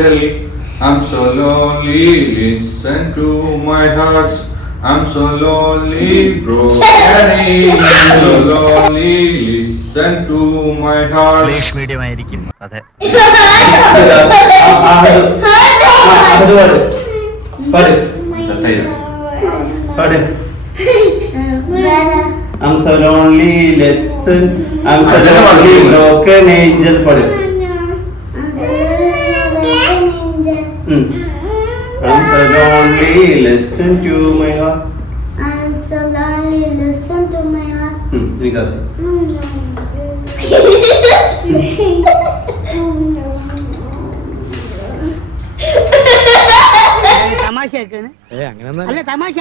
angel. I'm so lonely, listen to my heart. I'm so lonely, broken angel. I'm so lonely, listen to my heart. English medium ആയിരിക്കും. അതെ. I'm so lonely, listen. I'm so lonely, broken angel. Padu. I'm so lonely, listen to my heart. I'm so lonely, listen to my heart. Nikas. തമാശയാക്കാണ്. അല്ല തമാശ.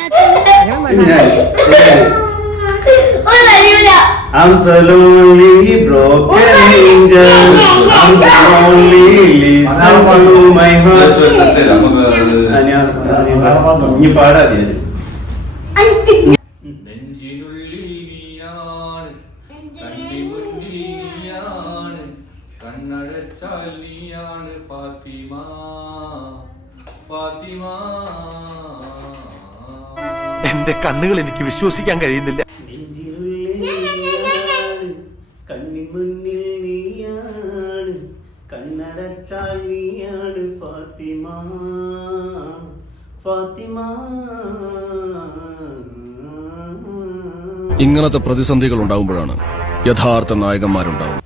I'm so lonely, broken angel. I'm so lonely, listen to my heart. ഇനി പാടാതെ നെഞ്ചിനുള്ളിൽ നീയാണ്, കണ്ണിമുന്നിൽ നീയാണ്, കണ്ണടച്ചാൽ നീയാണ് ഫാത്തിമ, ഫാത്തിമ. എന്റെ കണ്ണുകൾ എനിക്ക് വിശ്വസിക്കാൻ കഴിയുന്നില്ല. കണ്ണിമുന്നിൽ നീയാണ്, കണ്ണടച്ചാൽ നീയാണ് ഫാത്തിമ, ഫാത്തിമ. ഇങ്ങനത്തെ പ്രതിസന്ധികൾ ഉണ്ടാകുമ്പോഴാണ് യഥാർത്ഥ നായകന്മാരുണ്ടാവുന്നത്.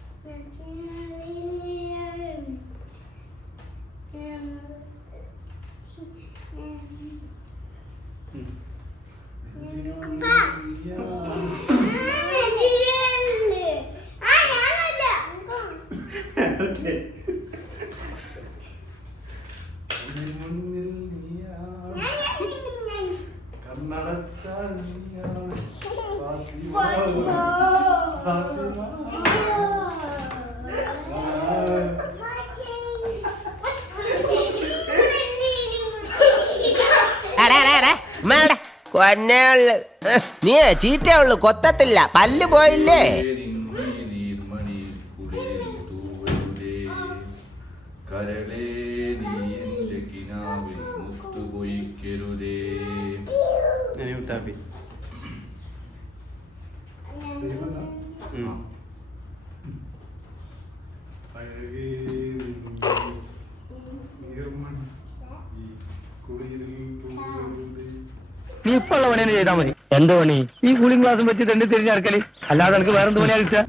നീ ചീറ്റ ഉള്ളു, കൊത്തത്തില്ല, പല്ല് പോയില്ലേ? കരളേ നീ എന്റെ കിനാവിൽ മുത്തുപൊയ്ക്കരുതേ. നീ ഇപ്പൊ ഉള്ള പണിയാണ് ചെയ്താൽ മതി. എന്ത് പണി? ഈ കൂളിംഗ് ഗ്ലാസും വെച്ച് തെണ്ടി തിരിഞ്ഞടക്കല്. അല്ലാതെ എനിക്ക് വേറെന്ത് പണിയാ കിട്ടുക?